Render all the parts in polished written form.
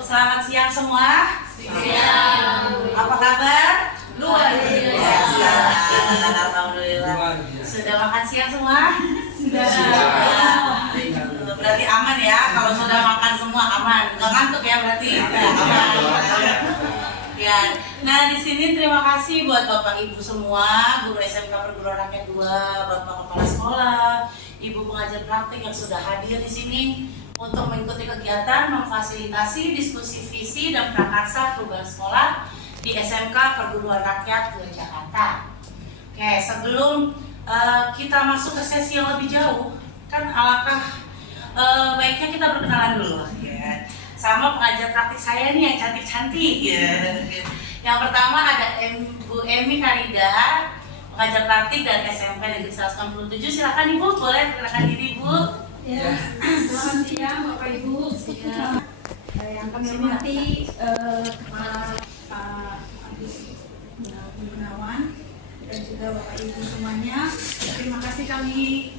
Selamat siang semua. Apa kabar? Luar biasa. Alhamdulillah. Sudah makan siang semua? Sudah. Berarti aman ya, kalau sudah makan semua aman. Nggak ngantuk ya berarti? Aman. Ya. Nah, di sini terima kasih buat Bapak Ibu semua, guru SMK Perguruan Rakyat 2, Bapak Kepala Sekolah, Ibu pengajar praktik yang sudah hadir di sini untuk mengikuti kegiatan memfasilitasi diskusi visi dan prakarsa perubahan sekolah di SMK Perguruan Rakyat 2 Jakarta. Oke, sebelum kita masuk ke sesi yang lebih jauh, kan alangkah baiknya kita berkenalan dulu ya. Sama pengajar praktik saya nih yang cantik-cantik ya. Yang pertama ada Bu Emi Karida, pengajar praktik dari SMP Negeri 167. Silakan Ibu, boleh perkenalkan diri Bu. Ya, selamat siang Bapak Ibu. Ya, yang kami hormati Kepala Agus Gunawan dan juga Bapak Ibu semuanya. Terima kasih kami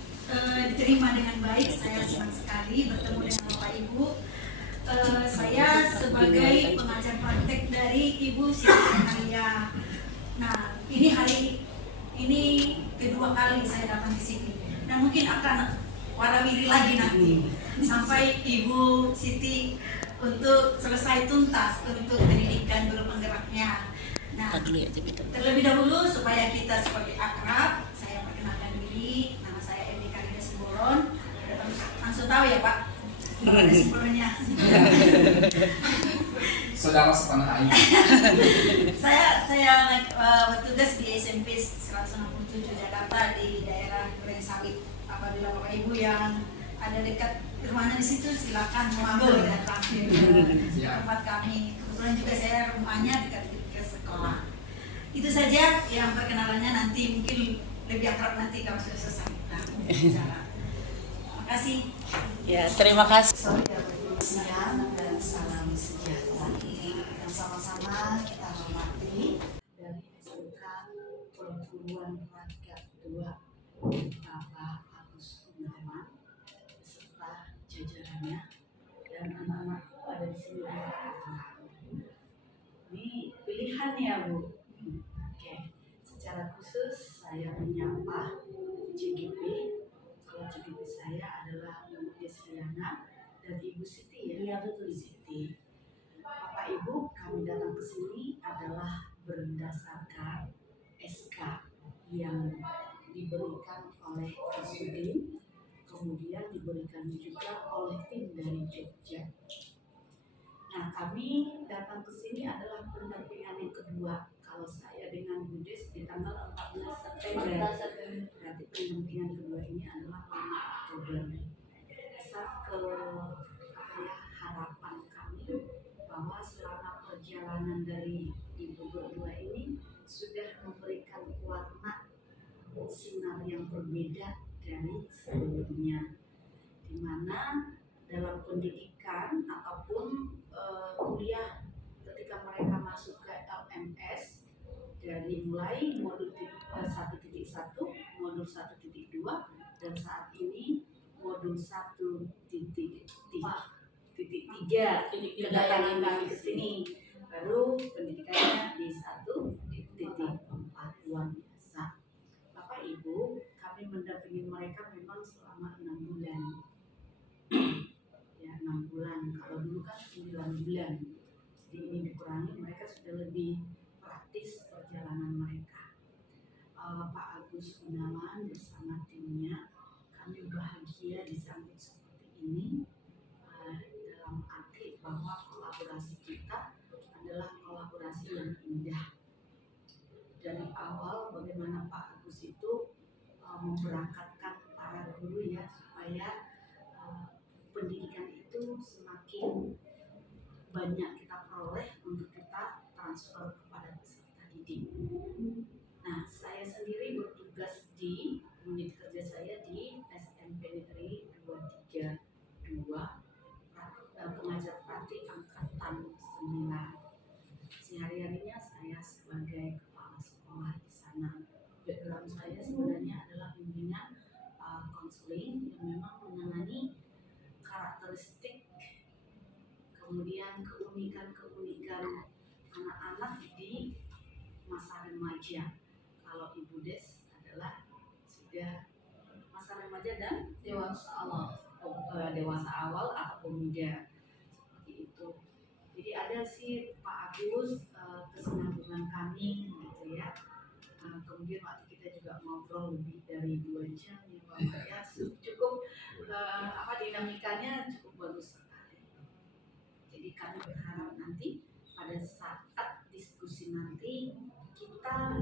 diterima dengan baik. Saya senang sekali bertemu dengan Bapak Ibu. Saya sebagai pengajar praktek dari Ibu Siti Maria. Nah, ini hari ini kedua kali saya datang di sini. Dan mungkin akan warawiri lagi nanti sampai Ibu Siti untuk selesai tuntas untuk pendidikan guru penggeraknya. Nah, terlebih dahulu supaya kita seperti akrab, saya perkenalkan diri. Nama saya Emi Karida Simbolon. Langsung tahu ya Pak? Ada simbolonnya. Saudara setanah air. Saya bertugas di SMP 167 Jakarta di daerah Duren Sawit. Apabila Bapak Ibu yang ada dekat rumahnya di situ silakan mampir dan mampir ke tempat kami. Kebetulan juga saya rumahnya dekat ke sekolah. Itu saja yang perkenalannya, nanti mungkin lebih akrab nanti kalau sudah selesai. Nah, bicara. Terima kasih. Ya, terima kasih. Selamat siang dan salam sejahtera. Dan sama-sama kita hormati dari SMK Perguruan Rakyat 2 Bapak Agus Gunawan beserta jajarannya dan anak-anak ada di sini. Ini pilihan ya Bu. Oke, secara khusus saya menyapa JGP. Kalau JGP saya adalah Bu Desriana dan Ibu Siti ya. Iya betul Siti. Bapak Ibu, kami datang ke sini adalah berdasarkan SK yang diberikan oleh Presiden, kemudian diberikan juga oleh tim dari Jogja. Nah, kami datang ke sini adalah pendampingan yang kedua. Kalau saya dengan Bu Des di tanggal 14 September, berarti pendampingan kedua ini adalah 5 Oktober. Harapan kami bahwa selama perjalanan dari Ibu berdua ini sudah memberikan warna sinar yang berbeda dari sebelumnya, di mana dalam pendidikan ataupun kuliah ketika mereka masuk ke LMS dari mulai modul 1.1, modul 1.2 dan saat ini modul 1.3 kedatangan kami ke sini, baru pendidikannya di 1.4 luar biasa. Bapak Ibu, kami mendampingi mereka memang selama 6 bulan. Ya, 6 bulan. Kalau dulu kan 9 bulan. Jadi ini dikurangi, mereka sudah lebih praktis perjalanan mereka. Pak Agus Gunawan bersama timnya, kami bahagia disambut seperti ini, dalam arti bahwa kolaborasi kita adalah kolaborasi yang indah. Dari awal bagaimana Pak Agus itu memberangkatkan para guru ya, supaya pendidikan itu semakin banyak kita peroleh untuk kita transfer kepada peserta didik. Nah, saya sendiri bertugas di unit kerja saya di SMP Negeri 232, pengajar praktik angkatan 9. Sehari-harinya saya sebagai kepala sekolah di sana. Background saya sebenarnya adalah bimbingan konseling yang memang menangani karakteristik kemudian keunikan-keunikan anak-anak di masa remaja. Kalau Ibu Des adalah sudah masa remaja dan dewasa awal atau pemuda seperti itu. Jadi ada sih Pak Agus kesinambungan kami gitu ya. Kemudian waktu kita juga ngobrol lebih dari 2 jam ya Bapak ya, cukup dinamikanya cukup bagus sekali. Jadi kami berharap nanti pada saat diskusi nanti kita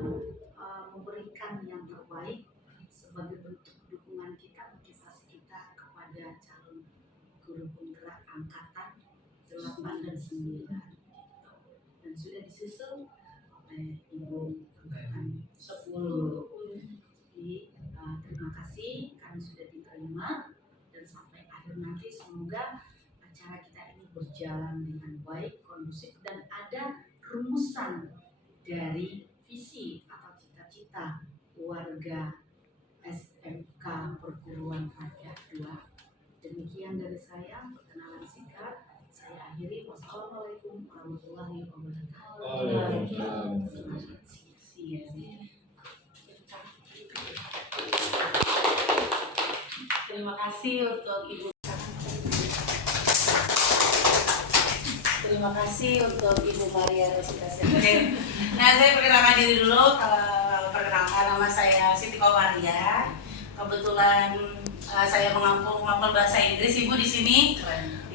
memberikan yang terbaik sebagai bentuk dukungan kita, motivasi kita kepada calon guru penggerak angkatan 8 dan 9 dan sudah disusul oleh Ibu angkatan 10. Jadi terima kasih kami sudah diterima dan sampai akhir nanti semoga acara kita ini berjalan dengan baik, kondusif dan ada rumusan dari visi atau cita-cita warga SMK Perguruan Rakyat 2. Demikian dari saya, perkenalan singkat. Saya akhiri. Wassalamualaikum warahmatullahi wabarakatuh. Terima kasih untuk Ibu. Terima kasih untuk Ibu Maria Rosita Sete. Nah, saya perkenalkan diri dulu. Perkenalkan, nama saya Siti Komaria. Kebetulan saya mengampu kemampuan bahasa Inggris Ibu di sini.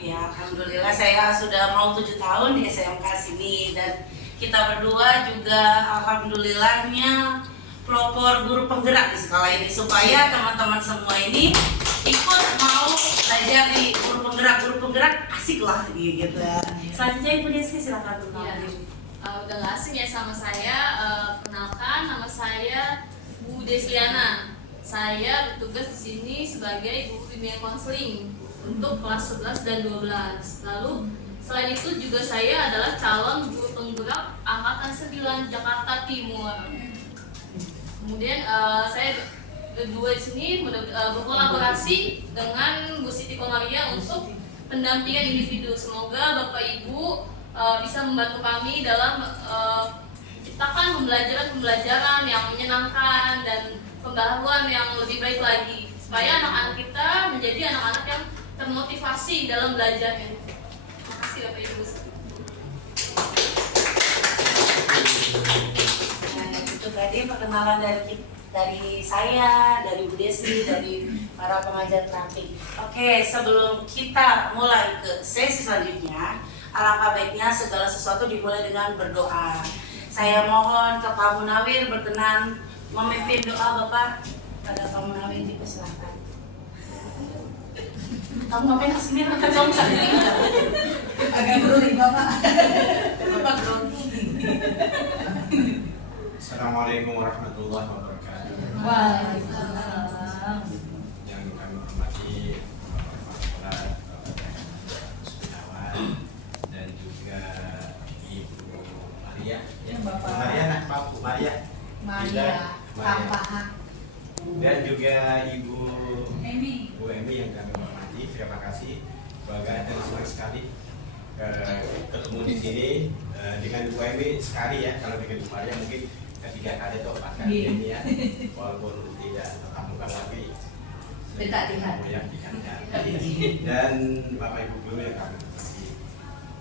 Ya, alhamdulillah saya sudah mau 7 tahun di SMK sini dan kita berdua juga alhamdulillahnya pelopor guru penggerak di sekolah ini supaya teman-teman semua ini ikut mau belajar di guru penggerak asik lah gitu. Selanjutnya Ibu Desi silakan bertanya. Udah gak asing ya sama saya. Perkenalkan, nama saya Bu Desiana. Saya bertugas di sini sebagai guru bimbingan konseling untuk kelas 11 dan 12. Lalu selain itu juga saya adalah calon guru penggerak angkatan 9 Jakarta Timur. Kemudian saya berdua di sini berkolaborasi dengan Bu Siti Komaria untuk pendampingan individu. Semoga Bapak Ibu bisa membantu kami dalam menciptakan pembelajaran yang menyenangkan dan pembaharuan yang lebih baik lagi supaya anak-anak kita menjadi anak-anak yang termotivasi dalam belajarnya. Terima kasih Bapak Ibu. Nah, itu tadi perkenalan dari saya, dari Bu Desi, dari para pengajar terapi. Oke, sebelum kita mulai ke sesi selanjutnya, alangkah baiknya segala sesuatu dimulai dengan berdoa. Saya mohon ke Pak Munawir berkenan memimpin doa Bapak. Pada Pak Munawir dipersilakan. Kamu ngapain kesini? Kamu sakit agak grogi Bapak. Bapak grogi. Assalamualaikum warahmatullahi wabarakatuh. Waalaikumsalam. Yang kami hormati Bapak Gunawan dan juga Ibu Maria. Bapak Maria. Dan juga Ibu Emi yang kami hormati. Terima kasih. Bangga dan senang sekali ketemu di sini dengan Bu Emi sekali ya. Kalau dengan Bu Maria mungkin ketiga kali atau 4 kali ini ya, walaupun tidak tetap muka tapi dan Bapak Ibu guru yang kami hormati,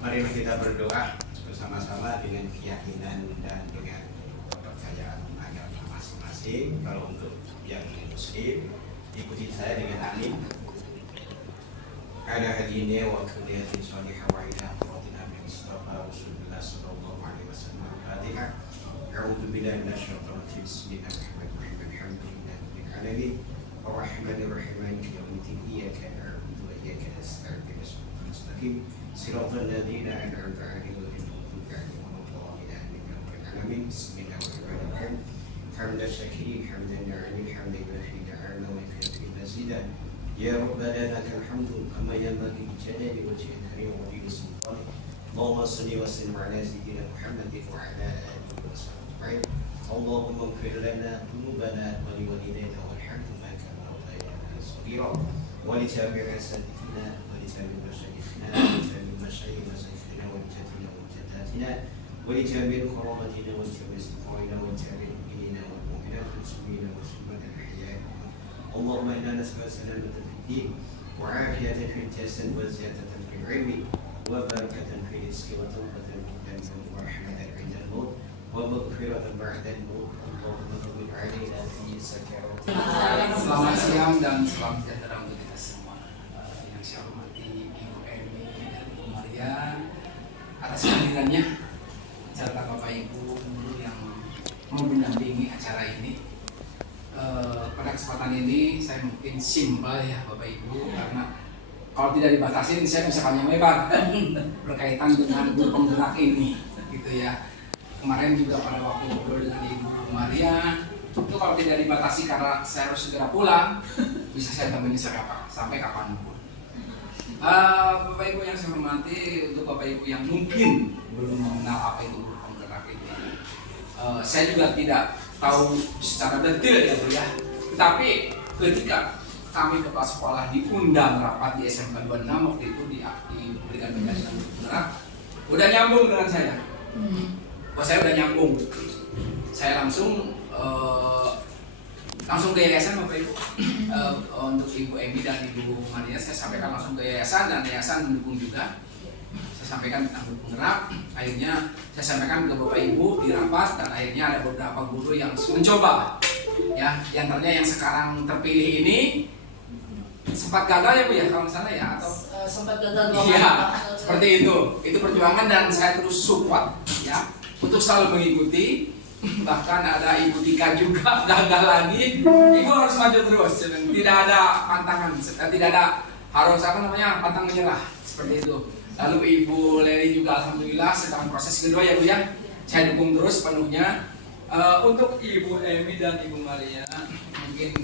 mari kita berdoa bersama-sama dengan keyakinan dan dengan kepercayaan agama masing-masing. Kalau untuk yang muslim ikuti saya dengan amin. Ala hadiniya wa kuliyatin salihah wa ila qawatina min mustafa Rasulullah sallallahu alaihi wasallam. Fatihah. أعوذ بالله من الشيطان الرجيم بسم الله الرحمن الرحيم الحمد لله رب العالمين الرحمن الرحيم مالك يوم الدين إياك نعبد وإياك نستعين اهدنا الصراط المستقيم صراط الذين أنعمت عليهم غير المغضوب عليهم ولا الضالين آمين يا رب العالمين بسم الله الرحمن الرحيم حمد الشاكرين حمدا ناعمين حمدا يوافي نعمه ويكفي مزيدا يا ربنا لك الحمد كما ينبغي لجلال وجهك الكريم وولي سلطانك اللهم صل وسلم على سيدنا محمد وعلى آله وصحبه اللهم اغفر لنا ذنوبنا ولوالدينا وارحمهما كما ربيانا صغيرا ولتابع اساتذتنا ولتابع مشايخنا ولتابع مشايخنا والمحسنات ولجميع قرابتنا وجميع أصدقائنا وجميع المؤمنين والمؤمنات والمسلمين والمسلمات الأحياء اللهم إنا نسأل سلامة في الدين وعافية في الجسد وزيادة في العلم وبركة في الرزق وتوبة عند الموت ورحمة عند الموت ومغفرة بعد الموت اللهم هون علينا في سكرات Selamat siang dan salam sejahtera untuk kita semua. Yang saya hormati Ibu Emi dan Ibu Maria atas kehadirannya, serta Bapak Ibu guru yang mendampingi acara ini. Pada kesempatan ini saya mungkin simpel ya Bapak Ibu, karena kalau tidak dibatasin saya bisa panjang lebar berkaitan dengan guru penggerak ini, gitu ya. Kemarin juga pada waktu ngobrol dengan Ibu Maria, itu kalau tidak dibatasi karena saya harus segera pulang, bisa saya temani sampai kapanpun. Bapak Ibu yang saya hormati, untuk Bapak Ibu yang mungkin belum mengenal apa itu guru penggerak ini, saya juga tidak tahu secara detail ya Bu ya. Tapi ketika kami kepala sekolah diundang rapat di SMK 26 waktu itu diberikan penjelasan guru penggerak, udah nyambung dengan saya. Saya udah nyambung. Saya langsung ke yayasan Bapak Ibu. Untuk Ibu Emi dan Ibu Maria saya sampaikan langsung ke yayasan, dan yayasan mendukung juga. Saya sampaikan tentang guru penggerak. Akhirnya saya sampaikan ke Bapak Ibu di rapat, dan akhirnya ada beberapa guru yang mencoba. Ya, di antaranya yang sekarang terpilih ini sempat gagal ya Bu ya, kalau misalnya ya, atau sempat gagal. iya, seperti itu. Itu perjuangan dan saya terus support ya untuk selalu mengikuti. Bahkan ada Ibu Tika juga gagal lagi, Ibu harus maju terus, tidak ada pantangan, tidak ada harus pantang menyerah, seperti itu. Lalu Ibu Leri juga alhamdulillah sedang proses kedua ya Bu ya, saya dukung terus penuhnya. Untuk Ibu Emi dan Ibu Maria, mungkin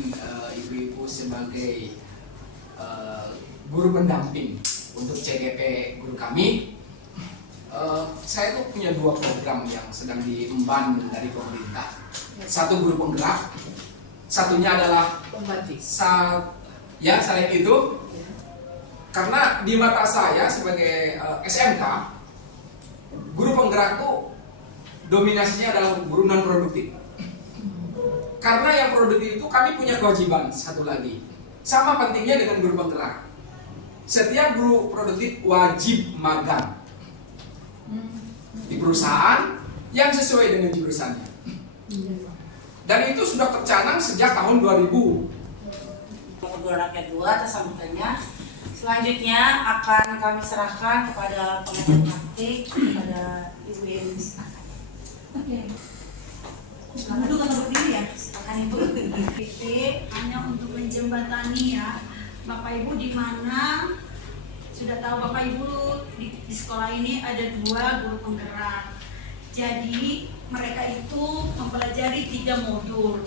ibu-ibu sebagai guru pendamping untuk CGP guru kami. Saya tuh punya 2 program yang sedang diemban dari pemerintah. Satu guru penggerak, satunya adalah Pembatik. Ya selain itu, karena di mata saya sebagai SMK, guru penggerak tuh dominasinya adalah guru non produktif. Karena yang produktif itu kami punya kewajiban satu lagi, sama pentingnya dengan guru penggerak. Setiap guru produktif wajib magang di perusahaan yang sesuai dengan jurusannya, dan itu sudah tercanang sejak tahun 2000. Guru rakyat 2 atas sambutannya. Selanjutnya akan kami serahkan kepada pengajar praktik kepada Ibu Emi. Oke. Duduk atau berdiri ya? Silakan Ibu. PT hanya untuk menjembatani ya Bapak Ibu, di mana sudah tahu Bapak Ibu di sekolah ini ada 2 guru penggerak. Jadi mereka itu mempelajari 3 modul.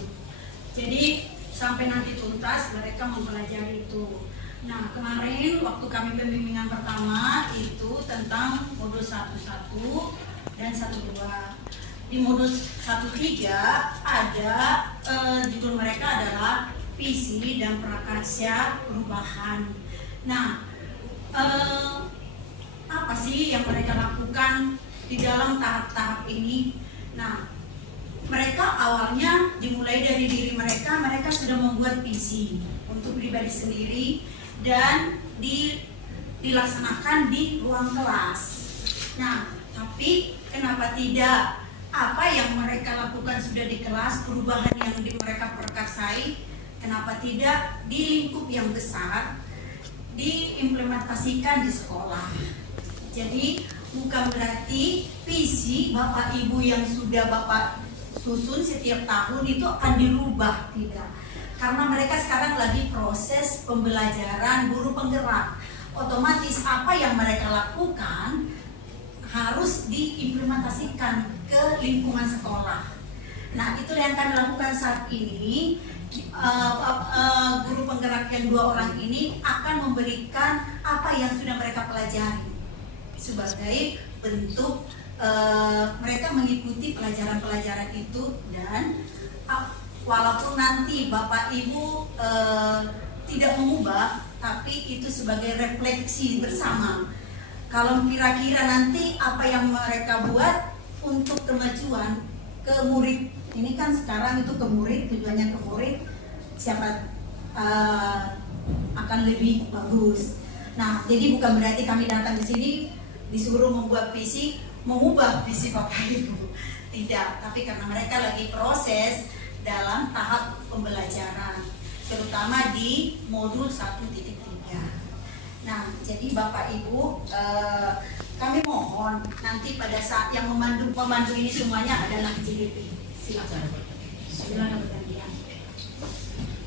Jadi sampai nanti tuntas mereka mempelajari itu. Nah, kemarin waktu kami pembimbingan pertama itu tentang modul 1.1 dan 1.2. Di modul 1.3 ada judul mereka adalah visi dan prakarya perubahan. Nah, apa sih yang mereka lakukan di dalam tahap-tahap ini? Nah, mereka awalnya dimulai dari diri mereka sudah membuat visi untuk pribadi sendiri dan dilaksanakan di ruang kelas. Nah, tapi kenapa tidak apa yang mereka lakukan sudah di kelas, perubahan yang mereka perkasai, kenapa tidak di lingkup yang besar diimplementasikan di sekolah? Jadi bukan berarti visi Bapak Ibu yang sudah Bapak susun setiap tahun itu akan dirubah, tidak. Karena mereka sekarang lagi proses pembelajaran guru penggerak. Otomatis apa yang mereka lakukan harus diimplementasikan ke lingkungan sekolah. Nah, itulah yang kami lakukan saat ini. Guru penggerak yang 2 orang ini akan memberikan apa yang sudah mereka pelajari sebagai bentuk mereka mengikuti pelajaran-pelajaran itu, dan walaupun nanti Bapak Ibu tidak mengubah, tapi itu sebagai refleksi bersama Kalau kira-kira nanti apa yang mereka buat untuk kemajuan ke murid, ini kan sekarang itu ke murid, tujuannya ke murid, siapa akan lebih bagus. Nah, jadi bukan berarti kami datang ke sini disuruh membuat visi, mengubah visi Bapak Ibu. Tidak, tapi karena mereka lagi proses dalam tahap pembelajaran, terutama di modul 1.3. Nah, jadi Bapak Ibu, kami mohon nanti pada saat yang pemandu ini semuanya adalah JDP. Silakan. Silakan bergantian.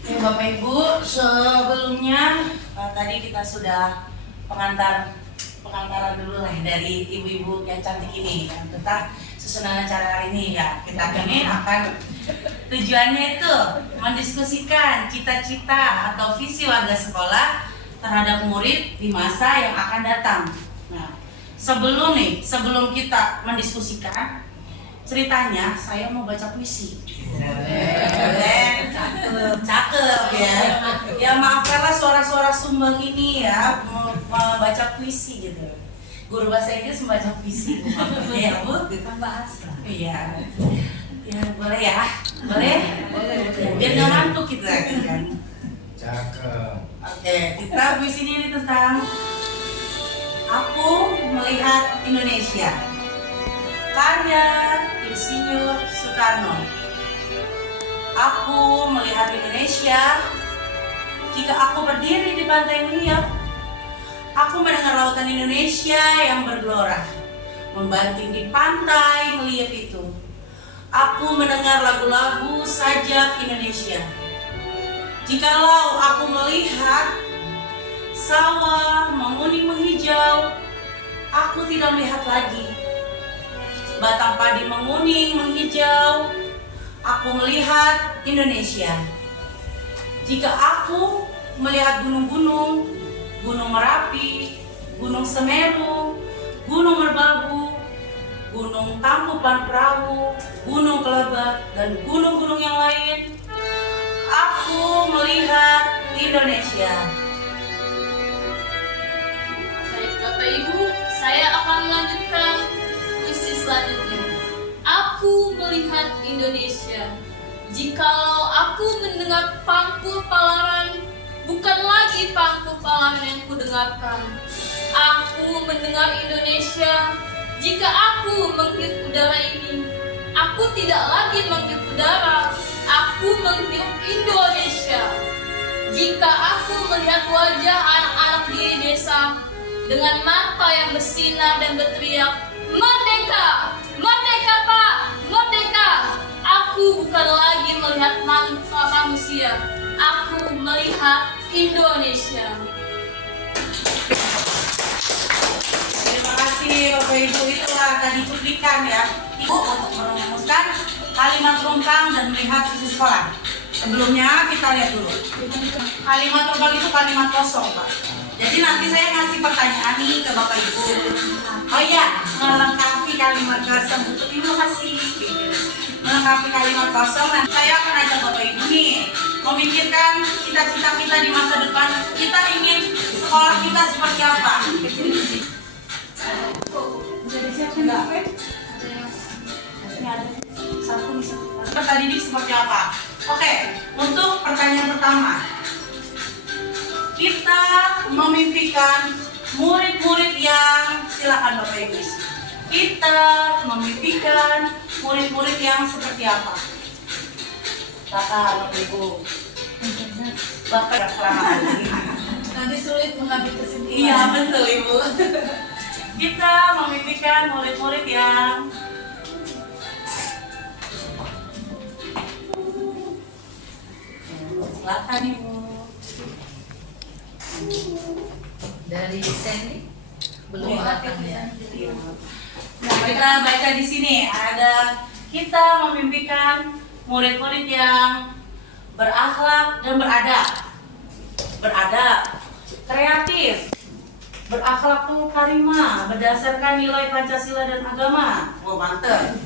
Oke, Bapak Ibu, sebelumnya tadi kita sudah pengantaran dulu lah dari ibu-ibu yang cantik ini kan, tentang susunan acara hari ini ya. Kita ini akan tujuannya itu mendiskusikan cita-cita atau visi warga sekolah terhadap murid di masa yang akan datang. Nah, sebelum kita mendiskusikan, ceritanya saya mau baca puisi. Cakep ya. Ya maafkanlah suara-suara sumbang ini ya, mau baca puisi gitu. Guru bahasa Inggris membaca puisi. Ya Bu, Bahasa. iya. Ya boleh ya, boleh. Biar nggak ngantuk kita kan. Cakep. Oke, kita puisinya ini tentang Aku Melihat Indonesia, karya Insinyur Soekarno. Aku melihat Indonesia jika aku berdiri di pantai Ngeliat. Aku mendengar lautan Indonesia yang bergelora membanting di pantai Ngeliat itu. Aku mendengar lagu-lagu sajak Indonesia. Jikalau aku melihat sawah menguning menghijau, aku tidak melihat lagi batang padi menguning menghijau. Aku melihat Indonesia. Jika aku melihat gunung-gunung, Gunung Merapi, Gunung Semeru, Gunung Merbabu, Gunung Tangkuban Perahu, Gunung Kelebat, dan gunung-gunung yang lain, aku melihat Indonesia. Baik Bapak Ibu, saya akan melanjutkan puisi selanjutnya. Aku melihat Indonesia. Jikalau aku mendengar pangku palaran, bukan lagi pangku palaran yang kudengarkan. Aku mendengar Indonesia. Jika aku menghirup udara ini, aku tidak lagi menghirup udara. Aku menghirup Indonesia. Jika aku melihat wajah anak-anak di desa dengan mata yang bersinar dan berteriak, "Merdeka! Merdeka Pak! Merdeka!" Aku bukan lagi melihat manusia. Aku melihat Indonesia. Terima kasih Bapak Ibu, itulah tadi cuplikan ya Ibu untuk merumuskan kalimat rumpang dan melihat sisi sekolah. Sebelumnya kita lihat dulu. Kalimat rumpang itu kalimat kosong Pak. Jadi nanti saya ngasih pertanyaan nih ke Bapak Ibu. Oh iya, melengkapi kalimat kosong untuk inovasi. Melengkapi kalimat kosong, nanti saya akan ajak Bapak Ibu nih memikirkan cita-cita kita di masa depan. Kita ingin sekolah kita seperti apa? Enggak. Ini ada satu bisa. Peserta didik seperti apa? Oke, untuk pertanyaan pertama, kita memimpikan murid-murid yang, silakan Bapak Ibu. Kita memimpikan murid-murid yang seperti apa? Bapak Ibu. Bapak Nanti sulit mengambil kesimpulan. Iya betul Ibu. Kita memimpikan murid-murid yang silakan Ibu. Dari Sandy belum datang ya. Nah, kita baca di sini ada kita memimpikan murid-murid yang berakhlak dan beradab. Beradab, kreatif, berakhlak karimah, berdasarkan nilai Pancasila dan agama. Oh, mantep.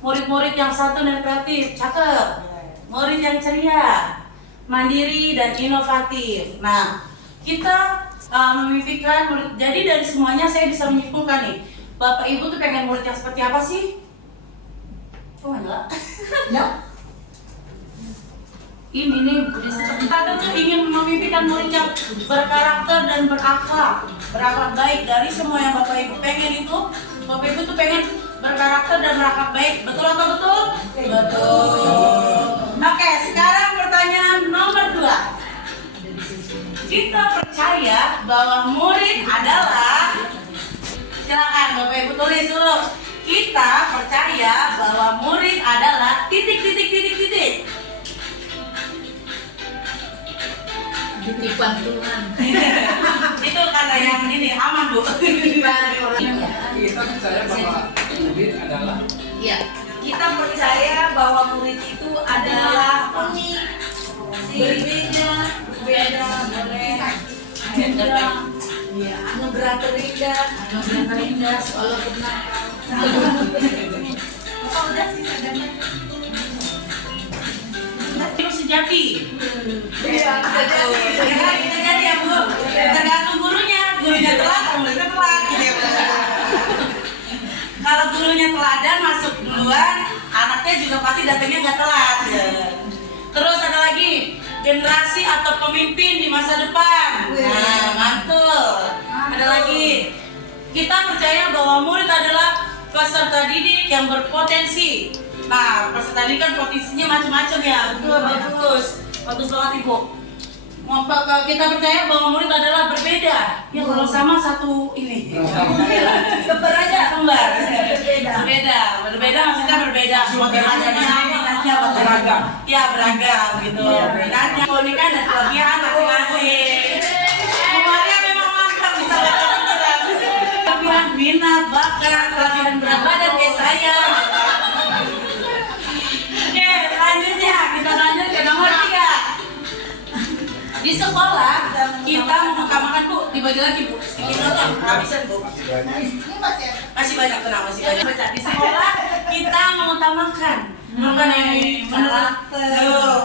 Murid-murid yang santun dan kreatif, cakep. Murid yang ceria, mandiri dan inovatif. Nah, kita memimpikan murid. Jadi dari semuanya saya bisa menyimpulkan nih, Bapak Ibu tuh pengen murid yang seperti apa sih? Oh enggak? Ini nih, kita tuh ingin memimpikan murid yang berkarakter dan berakhlak baik. Dari semua yang Bapak Ibu pengen itu, Bapak Ibu tuh pengen berkarakter dan berakhlak baik. Betul atau betul? Betul. Oke, sekarang pertanyaan nomor 2. Kita percaya bahwa murid adalah, silakan Bapak Ibu tulis dulu. Kita percaya bahwa murid adalah titik. Titipan Tuhan. Itu kata yang ini aman Bu. Kita percaya bahwa murid adalah Ya, kita percaya bahwa murid itu adalah unik, berbeda, boleh ya, anugerah terindah, walaupun nakal. Oh, udah sih adanya. Itu sejati. Iya, Bisa jadi ya Bu. Tergantung gurunya telat, muridnya telat gitu ya. Kalau gurunya teladan masuk duluan, anaknya juga pasti datangnya nggak telat. Ya. Terus ada lagi generasi atau pemimpin di masa depan. Nah, mantul. Ada lagi, kita percaya bahwa murid adalah peserta didik yang berpotensi. Nah, peserta didik kan potensinya macam-macam ya. Betul, bagus banget Ibu. Kita percaya bahwa murid adalah berbeda. Ya kalau sama satu ini. Kembar aja. Kembar. Berbeda maksudnya berbeda. Motivasinya minatnya beragam. Ya beragam gitu. Minatnya, keunikan dan kelebihan masing-masing. Kemarin memang mantap bisa kelebihan minat, bakat, kelebihan berat badan kayak saya. Oke, selanjutnya kita lanjut ke nomor 3. Di sekolah kita mengutamakan Bu, dibagi lagi Bu. Sedikit dong, habisan Bu. Masih banyak tenang, masih banyak. Di sekolah kita mengutamakan apa nih? Menurut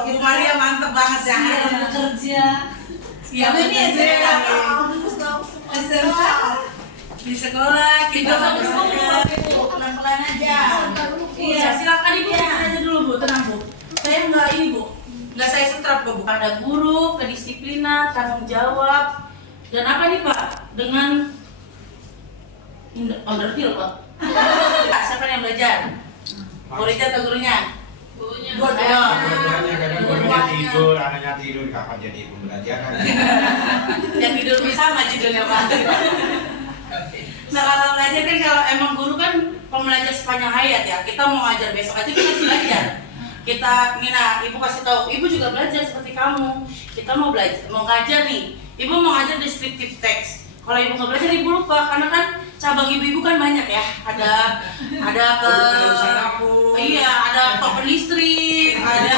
Bu Maria mantep banget ya. Kerja. Ya ini SMK. Di sekolah kita pelan-pelan aja. Iya, silakan Ibu aja dulu Bu, tenang Bu. Saya enggak ini Bu. Nggak saya setrap Bu. Ada guru, kedisiplinan, tanggung jawab, dan apa nih Pak? Dengan underdeal Pak. Siapa yang belajar? Muridnya atau gurunya? Gurunya. Ayo. Gurunya tidur, anaknya tidur, kapan jadi pembelajaran? Yang tidur bersama judulnya Pak. Nah kalau belajar kan, kalau emang guru kan pembelajar sepanjang hayat ya. Kita mau ngajar besok aja kita harus belajar. Kita, Mina, Ibu kasih tahu, Ibu juga belajar seperti kamu. Kita mau belajar, mau ngajar nih. Ibu mau ngajar descriptive text. Kalau Ibu nggak belajar, Ibu lupa karena kan cabang ibu-ibu kan banyak ya. Ada iya, ada token listrik, ada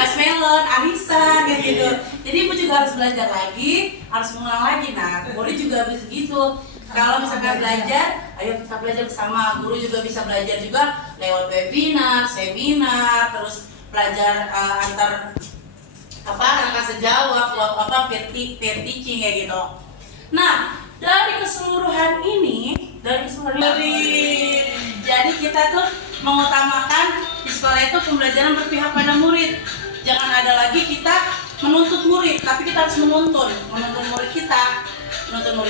gas melon, arisan kayak gitu. Jadi Ibu juga harus belajar lagi, harus mengulang lagi. Nah, murid juga harus gitu. Kalau misalkan belajar, ayo kita belajar bersama. Guru juga bisa belajar juga lewat webinar, seminar, terus belajar antar rangka sejawab, peer teaching kayak gitu. Nah, dari keseluruhan ini, jadi kita tuh mengutamakan di sekolah itu pembelajaran berpihak pada murid. Jangan ada lagi kita menuntut murid, tapi kita harus menuntun murid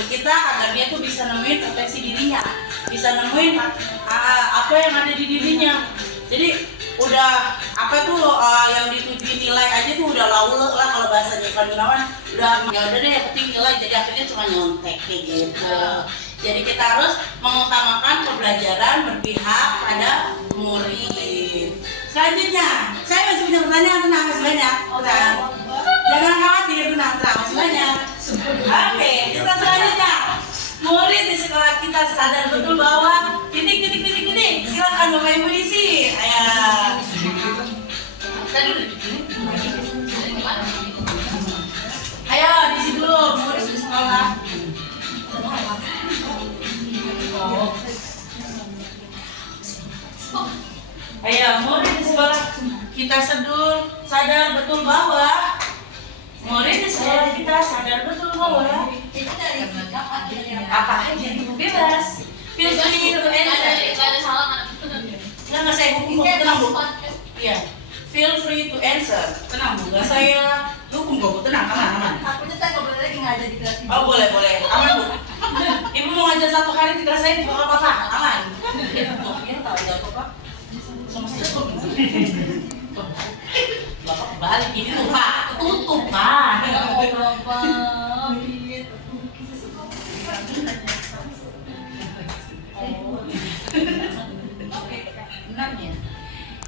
kita agar dia tuh bisa nemuin potensi dirinya, bisa nemuin apa yang ada di dirinya. Jadi udah apa tuh yang dituju nilai aja tuh udah laule lah kalau bahasanya Ivan Gunawan, udah ya udah deh yang penting nilai, jadi akhirnya cuma nyontek kayak gitu. Jadi kita harus mengutamakan pembelajaran berpihak pada murid. Selanjutnya, saya masih punya pertanyaan, tenang, masih banyak. Jangan khawatir, tenang, masih banyak. Oke, kita selanjutnya. Murid di sekolah kita sadar betul bahwa titik. Silakan Bapak Ibu diisi. Ayo diisi dulu murid di sekolah. Ayo murid di sekolah kita sadar betul bahwa murid di sekolah kita sadar betul bahwa apa aja, bebas. Feel free to answer. Nggak ada salah kan? Nggak saya hukum kok, tenang Bu. Iya, feel free to answer. Tenang Bu, nggak saya hukum kok, Bu. Tenang, aman. Takutnya saya nggak boleh lagi ngajar di kelas ini. Oh boleh, aman Bu. Ibu mau ngajar 1 hari di kelas saya juga nggak apa-apa, aman. Iya tahu jatuh Pak. Sama saya kok. Bapak balik ini tuh Pak, tutup Pak.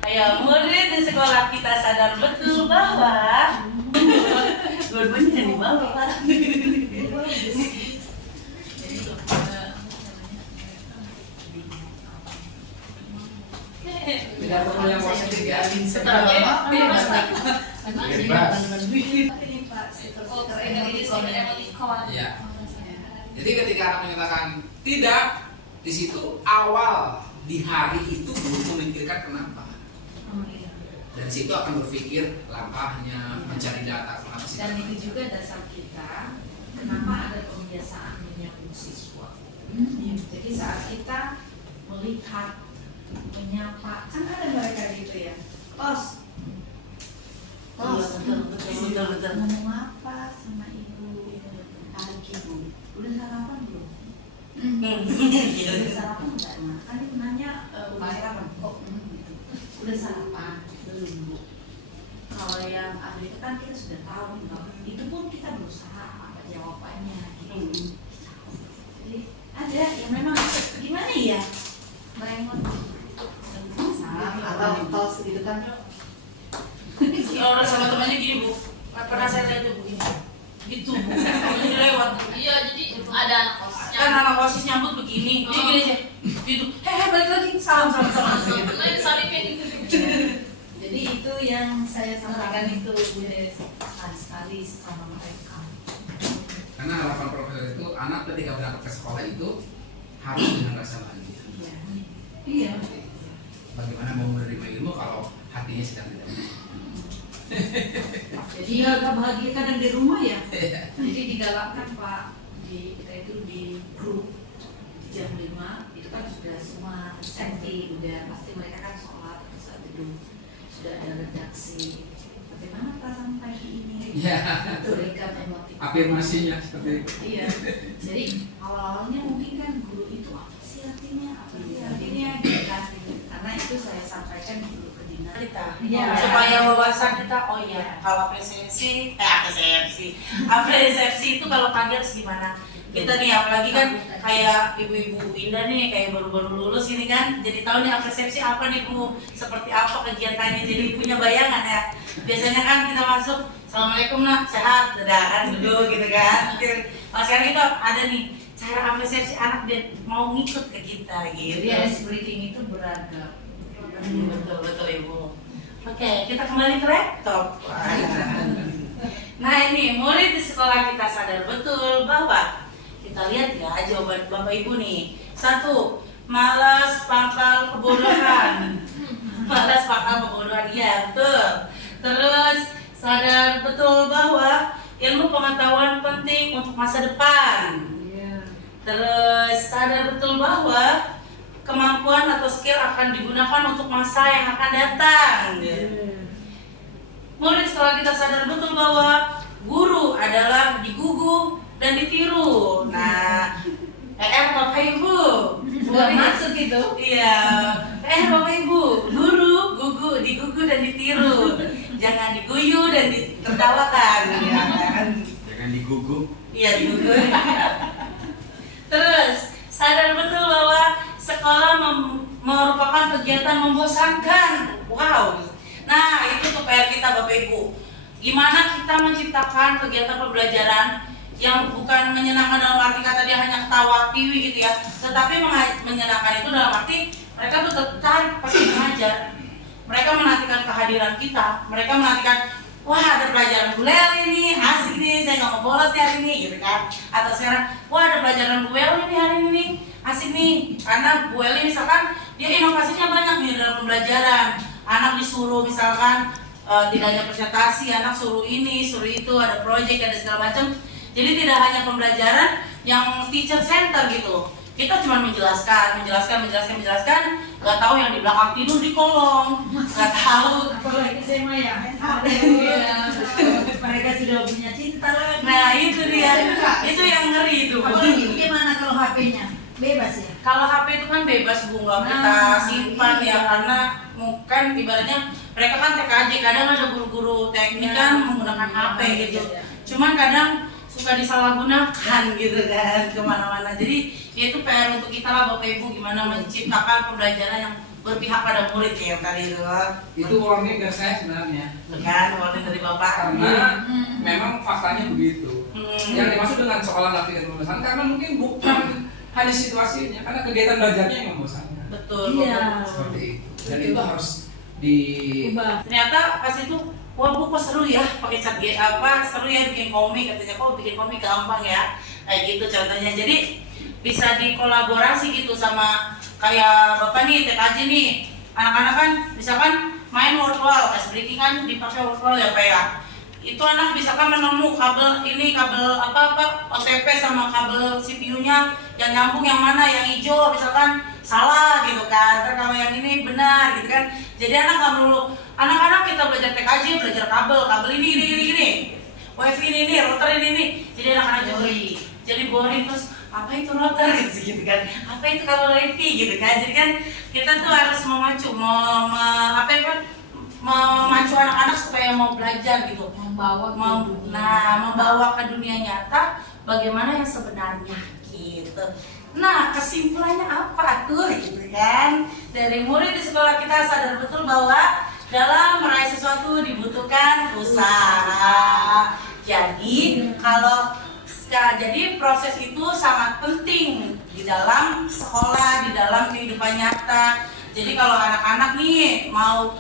Ayo murid di sekolah kita sadar betul bahwa dua-duanya yang dibawa Pak. Tidak perlu yang positif ya. Bebas. Ya. Jadi ketika anak menyatakan tidak, di situ awal di hari itu belum memikirkan kenapa. Dan situ akan berpikir langkahnya, mencari data kenapa sih. Dan itu juga dasar kita, kenapa ada kebiasaan menyambut siswa. Jadi saat kita melihat, menyapa, kan ada mereka gitu ya, Tos, Betul. ngomong apa sama ibu? Pagi Bu, udah sarapan belum? Udah sarapan enggak? Nah, kan ibu nanya udah sarapan? Oh, gitu. Udah sarapan? Belum Bu. Kalau yang ahli itu kan kita sudah tahu, itu pun kita berusaha apa jawabannya gitu. Jadi ada yang memang gimana ya, merengot atau tos gitu kan. Orang sama temannya gini Bu, pernah saya lihat tuh begini. Gitu Bu, jadi lewat. Iya, jadi ada anak kosnya. Kan anak OSIS nyambut begini, dia gini aja. Gitu, balik lagi, salam. Main salipin. Jadi itu yang saya sampaikan itu sekali-sekali sama mereka. Karena harapan profesor itu anak ketika berangkat ke sekolah itu harus dengan rasa bahagia. Iya. Bagaimana mau menerima ilmu kalau hatinya sedang tidak baik? Jadi nggak bahagia kadang di rumah ya. Jadi digalakkan Pak, kita itu di grup di jam 5 itu kan sudah semua setting, udah pasti mereka kan sholat terus saat itu sudah ada redaksi. Bagaimana perasaan pagi ini? Ya. Berikan emotif. Afirmasinya seperti itu. Iya. Jadi awal-awalnya mungkin kan guru itu apa sih artinya? Apa sih artinya? Gitu kan. Karena itu saya sampaikan dulu ke dinas. Kita, Iya. supaya wawasan kita, oh iya, kalau apresiasi itu kalau pagi harus gimana? Kita nih apalagi kan kayak ibu-ibu Indah nih kayak baru-baru lulus ini kan, jadi tahu nih apresiasi apa nih Bu, seperti apa kegiatannya, jadi punya bayangan ya. Biasanya kan kita masuk, Assalamualaikum Nak, sehat, dadah kan dulu gitu kan. Kalau sekarang kita ada nih cara apresiasi anak dia mau ngikut ke kita gitu. Jadi ice breaking itu beragam. Betul Ibu. Oke, kita kembali ke laptop. Nah ini murid di sekolah kita sadar betul bahwa kita lihat ya jawaban Bapak Ibu nih. 1. Malas pangkal kebodohan. Malas pangkal kebodohan, ya betul. Terus sadar betul bahwa ilmu pengetahuan penting untuk masa depan. Terus sadar betul bahwa kemampuan atau skill akan digunakan untuk masa yang akan datang. Murid sekolah kita sadar betul bahwa guru adalah digugu dan ditiru. Nah, Bapak Ibu, Sudah masuk itu. iya. Bapak Ibu, guru, digugu dan ditiru. Jangan diguyu dan ditertawakan, ya kan? Jangan diguguk. Iya, digugu. Terus sadar betul bahwa sekolah merupakan kegiatan membosankan. Wow. Nah, itu tuh PR kita Bapak Ibu. Gimana kita menciptakan kegiatan pembelajaran yang bukan menyenangkan dalam arti kata dia hanya ketawa piwi gitu ya, tetapi menyenangkan itu dalam arti mereka tuh tertarik pasti mengajar. Mereka menantikan kehadiran kita, mereka menantikan, wah ada pelajaran Bu Leli nih, asik nih, saya nggak mau bolos nih hari ini gitu kan. Atau sekarang, wah ada pelajaran Bu Leli nih hari ini nih, asik nih. Karena Bu Leli misalkan dia inovasinya banyak nih dalam pembelajaran. Anak disuruh misalkan tidak hanya presentasi, anak suruh ini, suruh itu, ada proyek, ada segala macam. Jadi tidak hanya pembelajaran, yang teacher center gitu. Kita cuma menjelaskan, nggak tahu yang di belakang tidur di kolong, nggak tahu. Apalagi SMA ya. Iya. Mereka sudah punya cinta lagi. Nah itu dia, itu yang ngeri itu. Apalagi gimana kalau HP-nya? Bebas ya? Kalau HP itu kan bebas Bu, nggak kita Nah, simpan iya. ya, karena mungkin ibaratnya mereka kan TKJ, kadang ada guru-guru teknik kan menggunakan HP gitu. Cuman kadang suka disalahgunakan gitu kan kemana-mana. Jadi ya itu PR untuk kita lah Bapak Ibu, gimana menciptakan pembelajaran yang berpihak pada murid ya tadi itu. Itu warning dari saya sebenarnya. Kan warning dari Bapak. Karena memang faktanya begitu. Yang dimaksud dengan sekolah latih dan membosankan karena mungkin bukan hanya situasinya, karena kegiatan belajarnya yang membosankan. Betul. Iya. Seperti itu. Dan itu harus di Ubah. Ternyata pas itu, wah Bu kok seru ya pakai cat seru ya bikin komik, katanya kok bikin komik gampang ya, kayak gitu contohnya. Jadi bisa dikolaborasi gitu sama kayak Bapak nih TKJ nih, anak-anak kan misalkan main word wall, pas breaking kan dipakai word wall ya Pak ya. Itu anak misalkan menemu kabel ini, kabel apa OTP sama kabel CPU-nya yang nyambung yang mana, yang hijau misalkan salah gitu kan, kalau yang ini benar gitu kan. Jadi anak nggak melulu, anak-anak kita belajar TKJ, belajar kabel ini, wifi ini, router ini, jadi anak-anak jadi boring terus apa itu router gitu kan, apa itu kabel wifi gitu kan. Jadi kan kita tuh harus memacu, memacu anak-anak supaya mau belajar gitu, membawa ke dunia nyata bagaimana yang sebenarnya gitu. Nah kesimpulannya apa tuh gitu kan, dari murid di sekolah kita sadar betul bahwa dalam meraih sesuatu dibutuhkan usaha. Jadi jadi proses itu sangat penting di dalam sekolah, di dalam kehidupan nyata. Jadi kalau anak-anak nih mau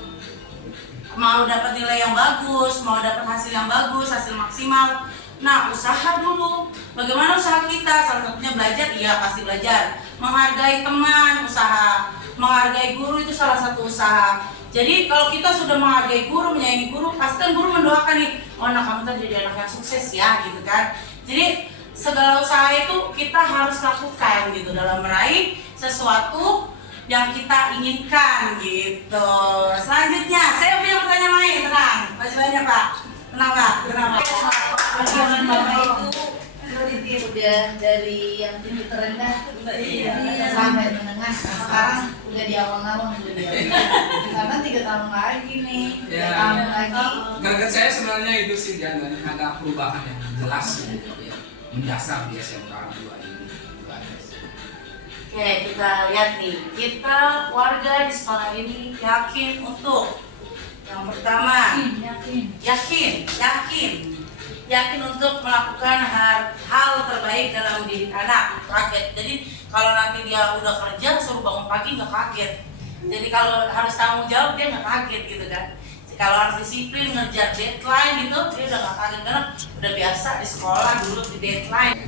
dapat nilai yang bagus, mau dapat hasil yang bagus, hasil maksimal, nah usaha dulu. Bagaimana usaha kita? Salah satunya belajar, iya pasti belajar. Menghargai teman, usaha. Menghargai guru itu salah satu usaha. Jadi kalau kita sudah menghargai guru, menyayangi guru, pasti kan guru mendoakan nih, oh anak kamu tadi jadi anak yang sukses ya gitu kan. Jadi segala usaha itu kita harus lakukan gitu dalam meraih sesuatu yang kita inginkan gitu. Selanjutnya, saya punya pertanyaan lain, tenang. Masih banyak Pak. Tenang Pak, tenang Pak. Bagaimana Bapak itu udah dari yang tinggi terendah sampai menengah, sekarang udah di awang-awang karena 3 tahun lagi nih, 3 Ya. tahun lagi. Target saya sebenarnya itu sih, jangan ada perubahan yang jelas gitu ya, mendasar di SMK 2 ini. Oke, kita lihat nih. Kita warga di sekolah ini yakin untuk yang pertama, yakin untuk melakukan hal terbaik dalam mendidik anak. Kaget. Jadi kalau nanti dia udah kerja suruh bangun pagi nggak kaget. Jadi kalau harus tanggung jawab dia nggak kaget gitu kan. Kalau harus disiplin ngejar deadline gitu dia udah nggak kaget karena udah biasa di sekolah dulu di deadline.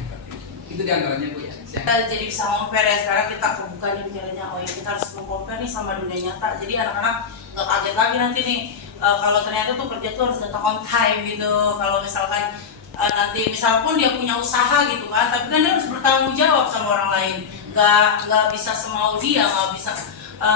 Itu diantaranya Bu ya. Kita jadi bisa compare ya, sekarang kita kebuka nih pikirannya, oh ya kita harus compare nih sama dunia nyata. Jadi anak-anak nggak kaget lagi nanti nih kalau ternyata tuh kerja tuh harus datang on time gitu. Kalau misalkan nanti misalpun dia punya usaha gitu kan, tapi kan dia harus bertanggung jawab sama orang lain. Nggak bisa semau dia, nggak bisa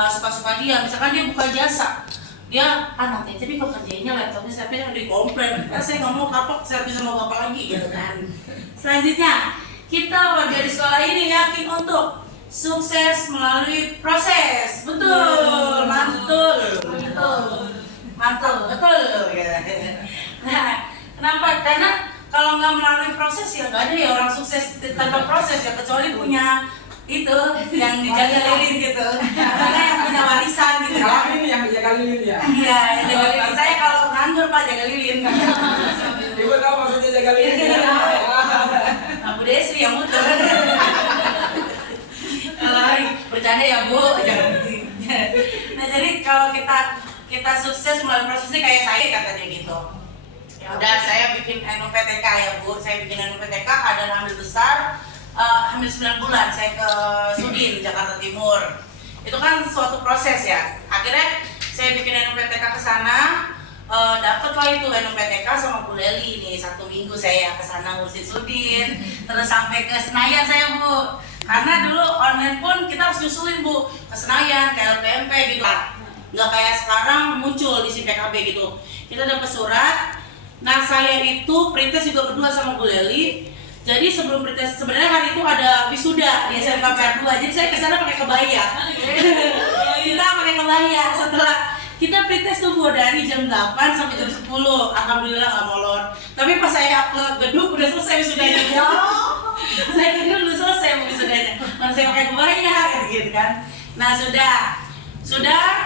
suka-suka dia. Misalkan dia buka jasa, dia nanti jadi pekerjaannya laptopnya saya udah dikomplain, saya nggak mau kapok, saya bisa mau bapak lagi gitu kan. Selanjutnya, kita warga di sekolah ini yakin untuk sukses melalui proses. Betul, mantul. Nah, kenapa? Karena kalau nggak melalui proses ya nggak ada ya orang sukses tanpa proses ya, kecuali punya itu yang dijaga lilin gitu, karena yang punya warisan gitu Kalau kan. ini yang jaga lilin ya. Iya, yang jaga lilin. Saya kalau nganggur Pak jaga lilin. Ibu tahu maksudnya jaga lilin ya? Nah, Bu Desi yang muter. Kalau bercanda ya Bu, jangan. Nah jadi kalau kita sukses melalui prosesnya kayak saya kata dia gitu. Ya udah saya bikin NUPTK ya Bu, saya bikin NUPTK ada hamil besar, hamil 9 bulan saya ke Sudin Jakarta Timur. Itu kan suatu proses ya. Akhirnya saya bikin NUPTK ke sana. dapet lah itu NPTK sama Bu Leli nih, 1 minggu saya ke sana ngurusin Sudin, terus sampai ke Senayan saya Bu, karena dulu online pun kita harus nyusulin Bu ke Senayan, ke LPMP gitu, nggak kayak sekarang muncul di PKB gitu. Kita dapat surat. Nah saya itu pretest juga berdua sama Bu Leli. Jadi sebelum pretest, sebenarnya hari itu ada wisuda di SMK PR2, jadi saya kesana pakai kebaya. Kita pakai kebaya. Setelah kita pretest tuh Bu dari jam 8 sampai jam 10, alhamdulillah nggak molor. Tapi pas saya ke gedung udah selesai wisudanya. Saya ke gedung udah selesai wisudanya. Mana saya pakai kebaya gitu kan. Nah sudah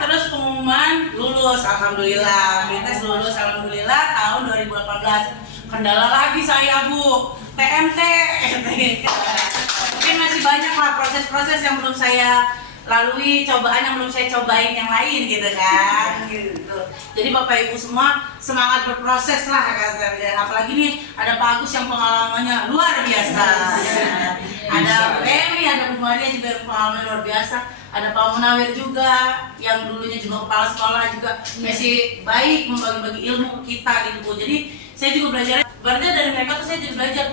terus pengumuman lulus, alhamdulillah. Pretest lulus, alhamdulillah tahun 2018. Kendala lagi saya Bu, TMT. Mungkin masih banyak lah proses-proses yang belum saya lalui, cobaan yang belum saya cobain yang lain gitu kan. Gitu. Jadi Bapak Ibu semua semangat berproses lah kasarnya. Apalagi nih ada Pak Agus yang pengalamannya luar biasa. Ada Bu Emi, ada Bu Maria juga yang pengalaman luar biasa. Ada Pak Munawir juga yang dulunya juga kepala sekolah juga masih baik membagi-bagi ilmu ke kita gitu Bu. Jadi saya juga belajar dari mereka tuh saya jadi belajar.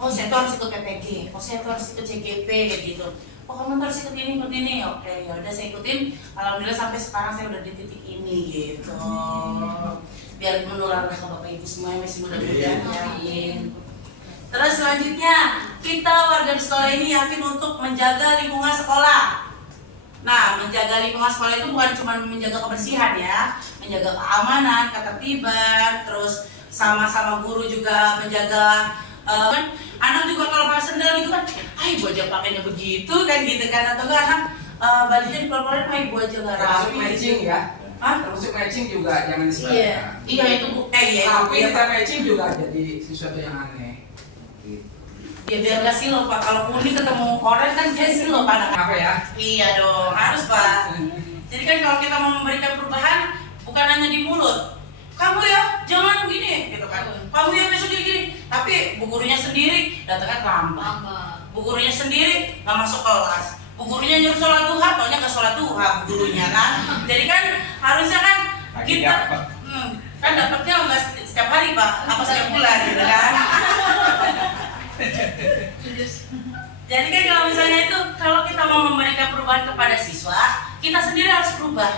Oh saya tuh harus ikut PPG, oh saya tuh harus ikut CGP kayak gitu. Oh kamu harus ikut ini. Oke ya udah saya ikutin. Alhamdulillah sampai sekarang saya udah di titik ini gitu. Biar menular ke Bapak Ibu semua yang masih muda-muda. Terus selanjutnya kita warga di sekolah ini yakin untuk menjaga lingkungan sekolah. Nah, menjaga lingkungan sekolah itu bukan cuma menjaga kebersihan ya, menjaga keamanan, ketertiban, terus sama-sama guru juga menjaga anak juga kalau pakai sendal gitu kan, gua aja pakainya begitu kan gitu kan, atau enggak anak bajunya dikeluarin, gua aja nggak rapi. Termasuk matching ya? Termasuk matching juga jangan disebarkan. Iya itu Bu. Tapi kita matching juga jadi sesuatu yang aneh. Ya biar gak silau Pak, kalau kuning ketemu oranye kan dia silau Pak. Apa ya? Iya dong, harus Pak. Jadi kan kalau kita mau memberikan perubahan, bukan hanya di mulut. Kamu ya, jangan begini, gitu kan. Kamu ya besok gini. Tapi bu gurunya sendiri datangnya terlambat. Bu gurunya sendiri nggak masuk kelas. Bu gurunya nyuruh sholat duha, taunya nggak sholat duha bu gurunya kan. Jadi kan harusnya kan kita kan dapatnya nggak setiap hari Pak, apa setiap bulan gitu kan. Jadi kan kalau misalnya itu, kalau kita mau memberikan perubahan kepada siswa, kita sendiri harus berubah.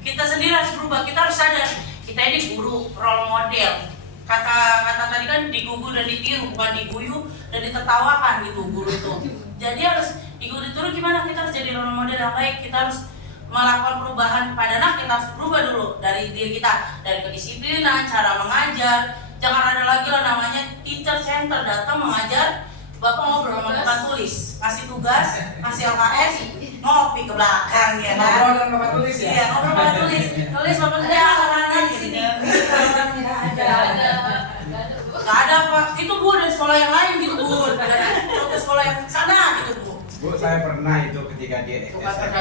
Kita sendiri harus berubah, kita harus sadar kita ini guru role model. Kata tadi kan digugu dan ditiru, bukan diguyu dan ditertawakan gitu guru itu. Jadi harus digugu ditiru gimana, kita harus jadi role model yang baik. Kita harus melakukan perubahan pada anak, kita harus berubah dulu dari diri kita, dari kedisiplinan, cara mengajar. Jangan ada lagi lah namanya teacher center, datang mengajar, Bapak ngobrol sama papan tulis, ngasih tugas, ngasih LKS, ngopi ke belakang ya kan? Ngobrol dengan papan tulis ya? Iya, ngobrol papan tulis, tulis papan tulis kanan sini. Gak ada Pak, itu Bu dari sekolah yang lain gitu Bu, dari sekolah yang sana gitu Bu. Bu, saya pernah itu ketika di SMP.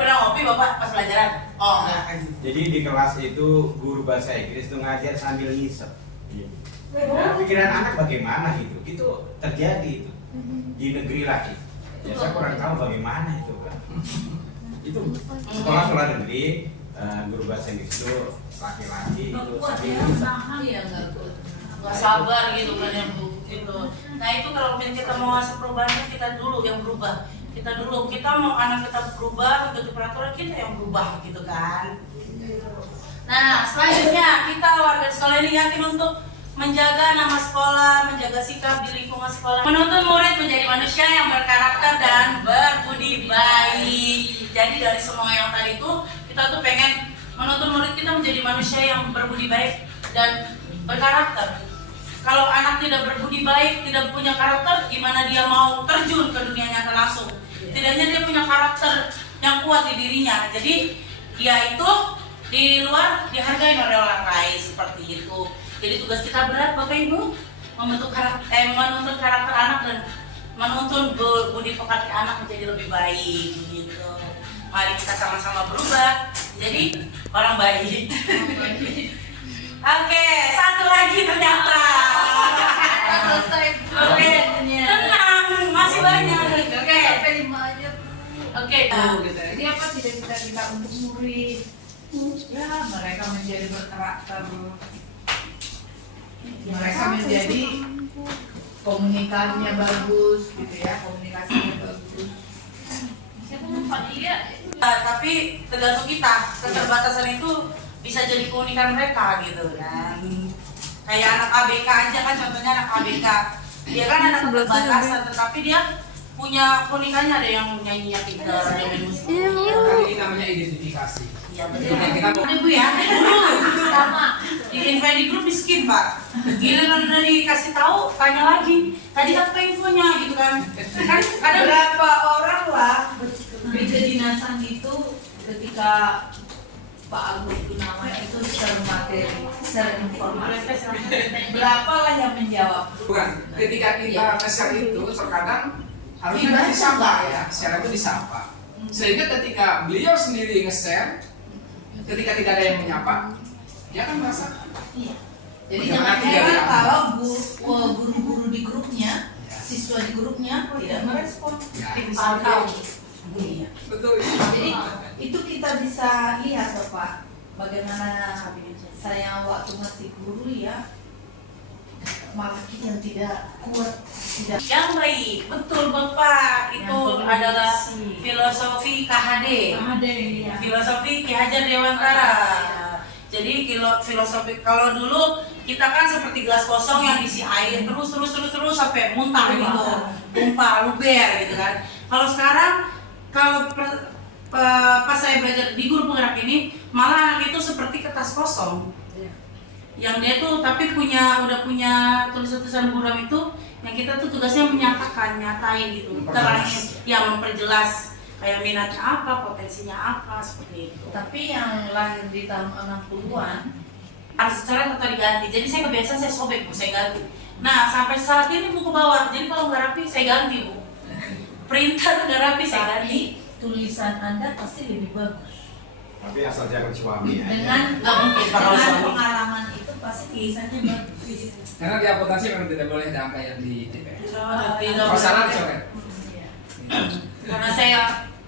Pernah ngopi Bapak pas pelajaran? Oh enggak. Jadi di kelas itu guru bahasa Inggris itu ngajar sambil ngisep. Nah, pikiran anak bagaimana itu? Itu terjadi itu di negeri lagi. Ya saya kurang tahu bagaimana itu kan. Itu sekolah negeri, guru bahasa Inggris itu laki-laki itu sambil ngisep. Iya Nggak sabar gitu kan ya Bu gitu. Nah itu kalau kita mau ngasih perubahannya, kita dulu yang berubah. Kita mau anak kita berubah, mengikuti peraturan kita yang berubah gitu kan. Nah selanjutnya kita warga sekolah ini yakin untuk menjaga nama sekolah, menjaga sikap di lingkungan sekolah, menuntun murid menjadi manusia yang berkarakter dan berbudi baik. Jadi dari semua yang tadi itu kita tuh pengen menuntun murid kita menjadi manusia yang berbudi baik dan berkarakter. Kalau anak tidak berbudi baik, tidak punya karakter, gimana dia mau terjun ke dunia nyata langsung? Tidaknya dia punya karakter yang kuat di dirinya. Jadi dia itu di luar dihargai oleh orang lain seperti itu. Jadi tugas kita berat Bapak Ibu, menuntun karakter anak dan menuntun budi pekerti anak menjadi lebih baik gitu. Mari kita sama-sama berubah jadi orang baik. Oke, satu lagi ternyata. Selesai. Oke, tenang, masih banyak. Oke. Sampai 5 aja. Oke. Jadi apa cita-cita kita untuk murid? Ya, mereka menjadi berkarakter. Mereka menjadi komunikasinya bagus gitu ya, komunikasinya bagus. Siapa lupa dia? Tapi tergantung kita, keterbatasan itu bisa jadi keunikan mereka gitu kan. Kayak anak ABK aja kan, contohnya anak ABK, dia kan anak keterbatasan tetapi dia punya keunikannya, ada yang nyanyinya pintar, ada yang main musik. Ini namanya identifikasi. Iya betul. Ada Bu ya, sama. Di invite di grup di skip Pak. Giliran udah dikasih tahu, tanya lagi. Tadi apa infonya gitu kan? Kan ada Berapa orang lah di kedinasan itu ketika Pak Agus Gunawan itu share materi, share informasi. Berapa lah yang menjawab? Bukan, ketika kita nge-share itu terkadang harusnya disapa ya, share itu disapa. Sehingga ketika beliau sendiri nge-share, ketika tidak ada yang menyapa, dia kan merasa Jadi bagaimana jangan tidak heran dianggap. kalau guru-guru di grupnya, siswa di grupnya tidak merespon. Ya, Atau iya. betul. Jadi itu kita bisa lihat Bapak, bagaimana saya waktu masih guru ya, malah kita yang tidak kuat, tidak yang baik, betul Bapak. Itu Yang adalah berfungsi. filosofi KHD. ada ya. Filosofi Ki Hajar Dewantara. Jadi filosofi kalau dulu kita kan seperti gelas kosong yang diisi air terus sampai muntah gitu, tumpah, luber gitu kan. Kalau sekarang pas saya belajar di guru penggerak ini, malah anak itu seperti kertas kosong. Yang dia tuh tapi udah punya tulisan buram itu, yang kita tuh tugasnya menyatakan, nyatain gitu, terangin, yang memperjelas kayak minatnya apa, potensinya apa, seperti itu. Tapi yang lahir di tahun 60-an Harus secara atau diganti. Jadi saya kebiasaan saya sobek Bu, saya ganti. Nah sampai saat ini Bu ke bawah. Jadi kalau nggak rapi saya ganti Bu. Printer nggak rapi saya ganti. tulisan Anda pasti lebih bagus. Tapi asal jangan suami aja. Dengan Nggak mungkin kalau dengan suami. pengalaman itu pasti tulisannya bagus. Karena di akuntansi memang tidak boleh ada angka yang di TPS. Tidak Kalau salah boleh. dicoret. Iya. Karena saya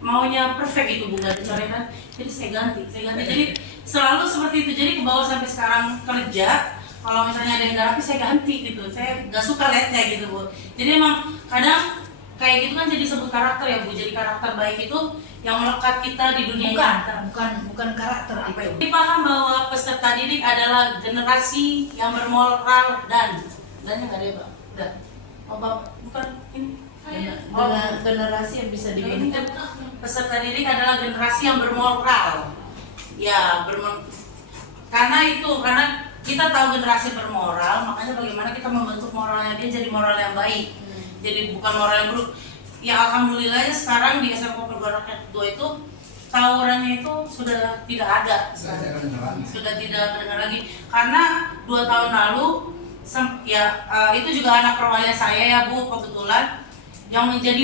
maunya perfect itu Bu, nggak dicoretan. Jadi saya ganti. Jadi selalu seperti itu. Jadi ke bawah sampai sekarang kerja. Kalau misalnya ada yang nggak rapi saya ganti gitu. Saya nggak suka lihatnya gitu Bu. Jadi emang kadang kayak gitu kan jadi sebut karakter ya Bu. Jadi karakter baik itu yang melekat kita di dunia nyata. Bukan karakter itu. Jadi paham bahwa peserta didik adalah generasi yang bermoral dan nggak ada ya Pak? Udah. Oh Bapak, bukan ini. Dengan generasi yang bisa dibentuk. Peserta didik adalah generasi yang bermoral. Ya, karena kita tahu generasi bermoral, makanya bagaimana kita membentuk moralnya dia jadi moral yang baik. Jadi bukan moral yang buruk. Ya alhamdulillah ya sekarang di SMK Perguruan Rakyat 2 itu tawurannya itu sudah tidak ada. Sudah tidak terdengar lagi. Karena 2 tahun lalu itu juga anak perwalian saya ya Bu, kebetulan yang menjadi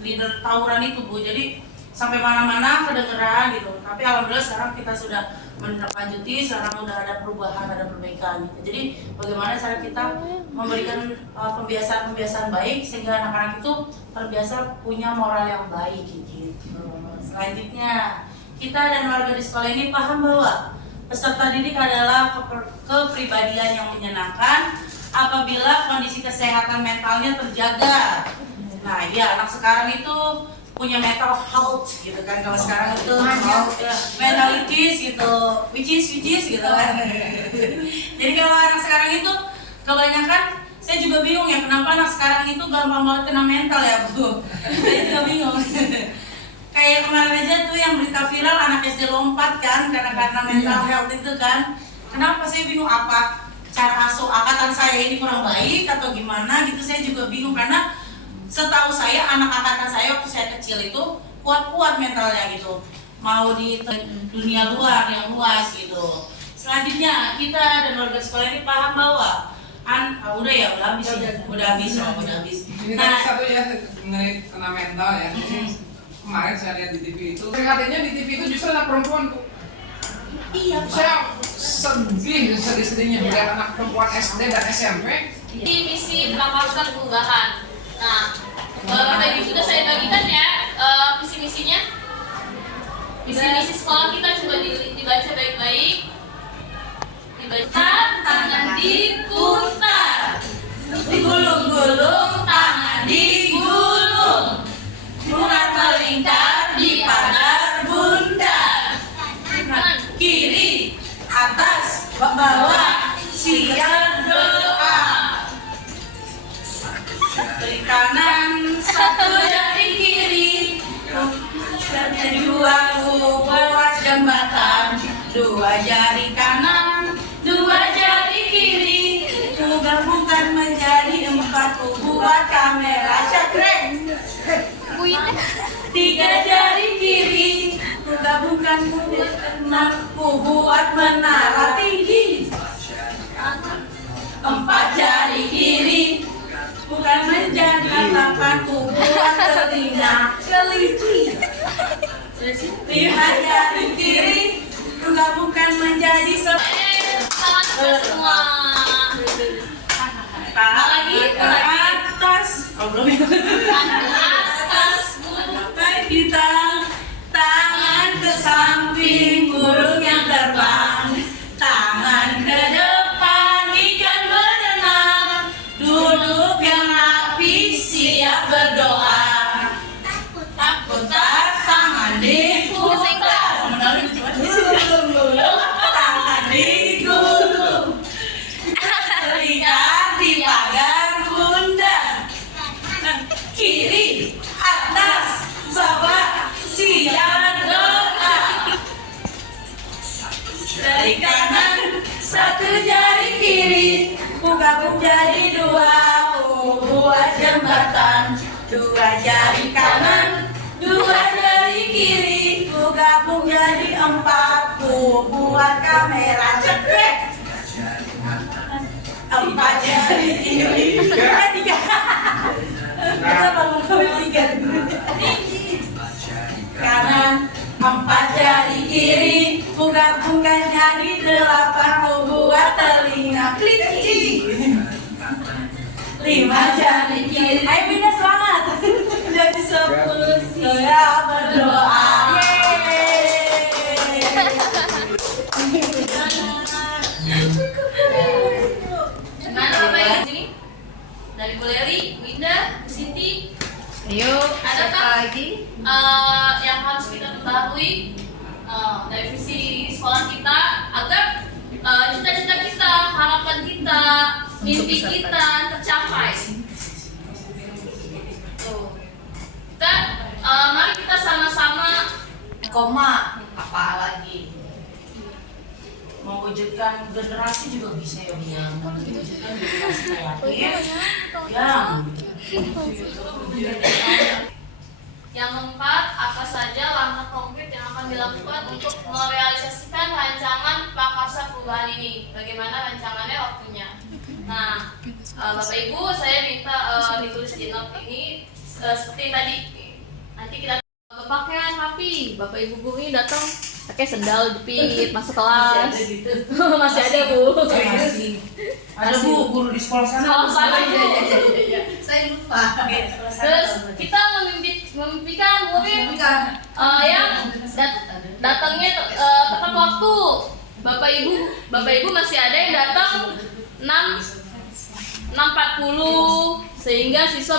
leader tawuran itu Bu. Jadi sampai mana-mana kedengeran gitu. Tapi alhamdulillah sekarang kita sudah menindaklanjuti, sekarang udah ada perubahan, ada perbaikan gitu. Jadi bagaimana cara kita memberikan pembiasaan baik sehingga anak-anak itu terbiasa punya moral yang baik gitu. Selanjutnya, kita dan warga di sekolah ini paham bahwa peserta didik adalah kepribadian yang menyenangkan apabila kondisi kesehatan mentalnya terjaga. Nah, ya anak sekarang itu punya mental health gitu kan, kalau sekarang itu mentalities gitu, which is gitu kan. Jadi kalau anak sekarang itu kebanyakan, saya juga bingung ya kenapa anak sekarang itu gampang banget kena mental ya Bu. Saya juga bingung. Kayak kemarin aja tuh yang berita viral anak SD lompat kan karena mental health itu kan. Kenapa saya bingung, apa cara asuh angkatan saya ini kurang baik atau gimana gitu, saya juga bingung karena setahu saya anak angkatan saya waktu saya kecil itu kuat-kuat mentalnya gitu, mau di dunia luar yang luas gitu. Selanjutnya kita dan warga sekolah ini paham bahwa udah habis. Ini tadi satu ya mengenai kena mental ya. Kemarin saya lihat di TV itu, terkadangnya di TV itu justru anak perempuan tuh. Iya Pak. Saya sedih-sedihnya melihat anak perempuan SD dan SMP. Di misi melakukan perubahan. Nah, tadi sudah saya bagikan ya visi misinya. Visi misi sekolah kita coba dibaca baik-baik. Dibaca, tangan diputar, digulung-gulung, tangan digulung, murat melingkar di pagar bundar. Kanan, kiri, atas, bawah, siap doa. Dari kanan satu jari kiri, dari dua buat jembatan. Dua jari kanan, dua jari kiri, ku gabungkan menjadi empat, ku buat kamera cekrek. Tiga jari kiri, ku gabungkan menjadi enam, ku buat menara tinggi. Empat jari kiri, bukan menjadi papan, ku buat telinga kelinci. Lima jari kiri, ku gabungkan menjadi Tangan kita semua. tangan lagi ke atas. Tangan ke atas, Bukan kita, tangan ke samping, burung yang terbang. Tangan ke depan, ikan berenang. Duduk yang rapi, siap berdoa. Putar tangan diputar. Tangan digulung. Terikat di pagar bundar. Kiri, atas, bawah, siap doa. Dari kanan satu jari kiri, ku gabung jadi dua, ku buat jembatan. Dua jari kanan, dua jari kiri, ku gabung jadi empat, ku buat kamera cekrek. Empat jari kiri, tiga. Kita bangun tiga. Kanan, empat jari kiri, ku gabungkan jadi delapan, ku buat telinga kelinci. Lima jari kiri, ayo Bina semangat. Jadi 10 siap berdoa. Gimana Bapak Ibu sini? Dari Bu Leri, Winda, Bu Siti. Ayo, Adakah lagi? yang harus kita ketahui dari visi sekolah kita agar cita-cita kita, harapan kita, mimpi kita tercapai? Tuh. Kita mari kita sama-sama Koma, apa lagi? Mewujudkan generasi juga bisa ya, yang mewujudkan generasi kreatif Yang keempat, apa saja langkah konkret yang akan dilakukan untuk merealisasikan rancangan prakarsa perubahan ini? Bagaimana rancangannya, waktunya? Nah, Bapak Ibu, saya minta ditulis di note ini seperti tadi. Nanti kita berpakaian rapi. Bapak Ibu guru ini datang pakai sendal jepit masuk kelas. Masih ada Bu. Ada Bu, guru di sekolah sana. Sekolah sana. Saya lupa. Terus kita memimpikan murid yang datangnya tepat waktu. Bapak Ibu masih ada yang datang 6.40 sehingga siswa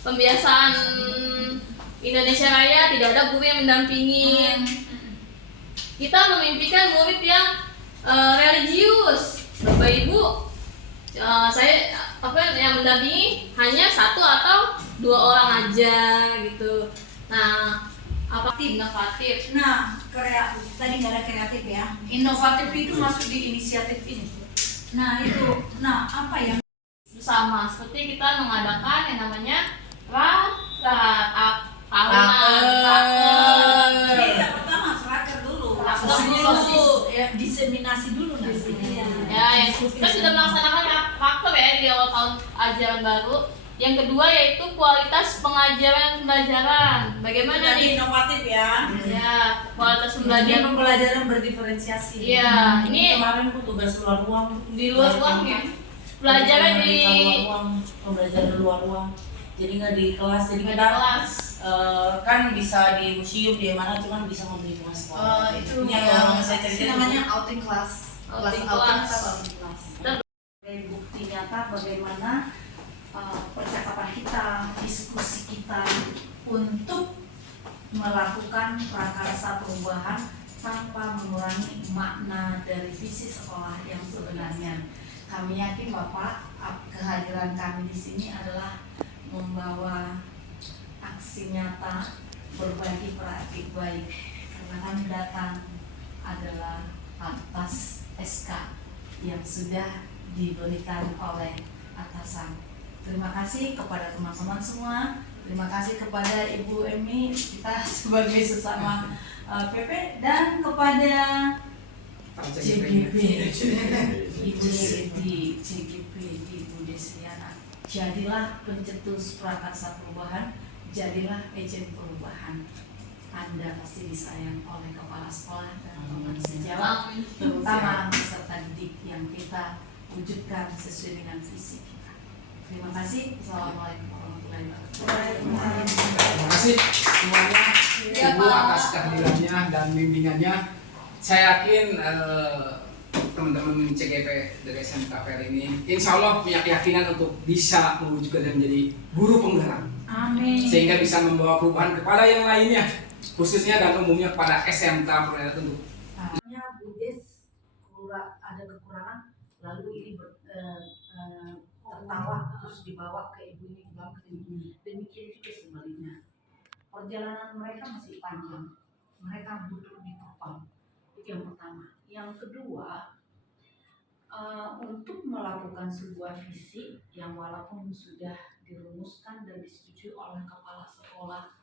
pembiasaan Indonesia Raya tidak ada guru yang mendampingi. Kita memimpikan murid yang religius. Bapak Ibu, saya yang mendampingi hanya 1 atau 2 orang aja gitu. Nah, inovatif. Nah, tadi nggak ada kreatif ya. Inovatif itu masuk di inisiatif ini. Nah itu, apa yang Bersama seperti kita mengadakan yang namanya tahunan. pertama seraker dulu, Raker dulu. ya, diseminasi dulu nanti. Ya, yang kita sudah melaksanakan raker ya di awal tahun ajaran baru. Yang kedua yaitu kualitas pengajaran pembelajaran. Bagaimana Jadi nih? inovatif ya. Ya, kualitas Dia pembelajaran. pembelajaran berdiferensiasi. Iya, ini kemarin tuh tugas luar ruang. di luar ruangnya. Pelajaran di luar ruang, pembelajaran luar ruang. Jadi nggak di kelas, jadi nggak kita di kelas. kan bisa di museum di mana cuman bisa membeli bunga sekolah. Itu ini yang saya ini cerita namanya outing class. Outing Outing class. outing class. Sebagai bukti nyata bagaimana percakapan kita, diskusi kita untuk melakukan prakarsa perubahan tanpa mengurangi makna dari visi sekolah yang sebenarnya. Kami yakin Bapak, kehadiran kami di sini adalah membawa aksi nyata berbagi praktik baik, karena kami datang adalah atas SK yang sudah diberikan oleh atasan. Terima kasih kepada teman-teman semua. Terima kasih kepada Ibu Emi, kita sebagai sesama PP, dan kepada CGP, Ibu Siti, CGP, Ibu Desliana. Jadilah pencetus prakarsa perubahan, jadilah agent perubahan. Anda pasti disayang oleh kepala sekolah dan teman sejawat, terutama peserta didik yang kita wujudkan sesuai dengan visi kita. Terima kasih. Assalamualaikum warahmatullahi wabarakatuh. Terima kasih semuanya Ibu atas kehadirannya dan bimbingannya. Saya yakin teman-teman CGP dari SMK PR ini insya Allah punya keyakinan untuk bisa mewujudkan dan menjadi guru penggerak. Amin. Sehingga bisa membawa perubahan kepada yang lainnya, khususnya dan umumnya kepada SMK PR untuk Budes ada kekurangan, lalu ini tertawa terus dibawa ke ibu ini, dibawa ke sini. Demikian juga sebaliknya. Perjalanan mereka masih panjang, mereka butuh ditopang. Itu yang pertama. Yang kedua, untuk melakukan sebuah visi yang walaupun sudah dirumuskan dan disetujui oleh kepala sekolah,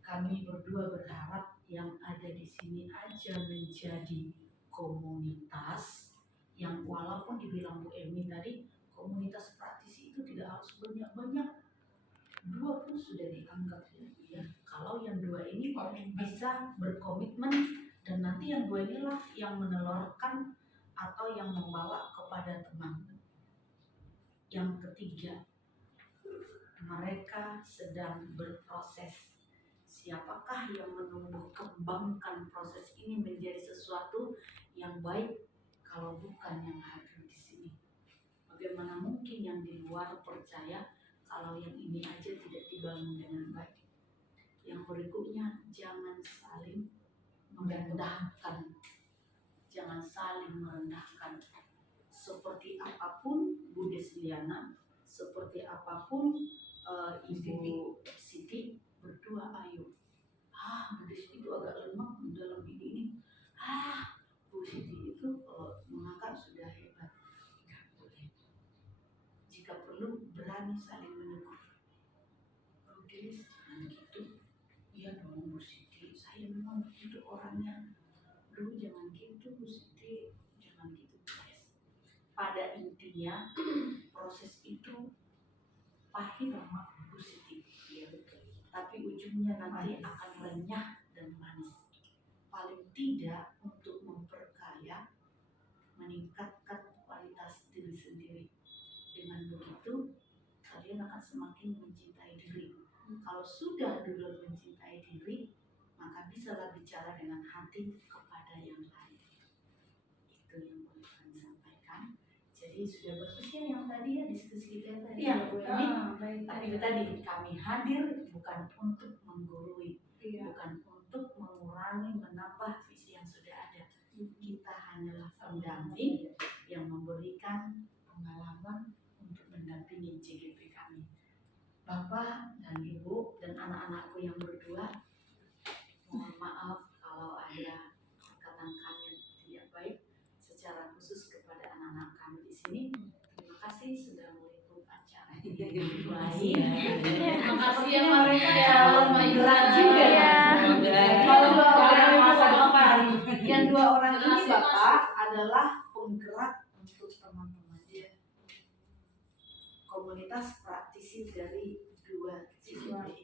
kami berdua berharap yang ada di sini aja menjadi komunitas yang walaupun dibilang Bu Emi tadi komunitas praktisi itu tidak harus banyak-banyak, 2 pun sudah dianggap ya. Kalau yang 2 ini bisa berkomitmen dan nanti yang 2 inilah yang menelurkan atau yang membawa kepada teman. Yang ketiga, mereka sedang berproses. Siapakah yang menumbuh kembangkan proses ini menjadi sesuatu yang baik kalau bukan yang hadir di sini? Bagaimana mungkin yang di luar percaya kalau yang ini aja tidak dibangun dengan baik? Yang berikutnya, jangan saling merendahkan. Jangan saling merendahkan. Seperti apapun Bu Desliana, seperti apapun Ibu Siti, berdua ayo. Bu Siti itu agak lemah dalam ini. Bu Siti itu mengangkat sudah hebat. Tidak boleh. Jika perlu berani saling menegur. Bu Des, jangan gitu. Iya dong Bu Siti, saya memang begitu orangnya. Dulu jangan gitu Bu Siti, jangan gitu Des. Pada intinya proses itu pahit sama Bu Siti, ya betul. Tapi ujungnya nanti akan renyah dan manis. Paling tidak untuk memperkaya, meningkatkan kualitas diri sendiri. Dengan begitu, kalian akan semakin mencintai diri. Kalau sudah dulu mencintai diri, maka bisalah bicara dengan hati kepada yang lain. Itu yang boleh kami sampaikan. Jadi sudah bersedia yang tadi ya, diskusi kita yang tadi ya Bu Emi. Tapi itu tadi kami hadir bukan untuk menggurui, bukan untuk mengurangi, menambah visi yang sudah ada. Kita hanyalah pendamping yang memberikan pengalaman untuk mendampingi CGP kami. Bapak dan Ibu dan anak-anakku yang berdua, mohon maaf kalau ada perkataan kami yang tidak baik, secara khusus kepada anak-anak kami di sini. Terima kasih sudah meliput acara ini. Baik. Terima kasih ya mereka ya. Berat juga ya. Kalau 2 orang masa depan, yang 2 orang ini Masih, Bapak adalah penggerak untuk teman-teman dia. Komunitas praktisi dari 2 CGP.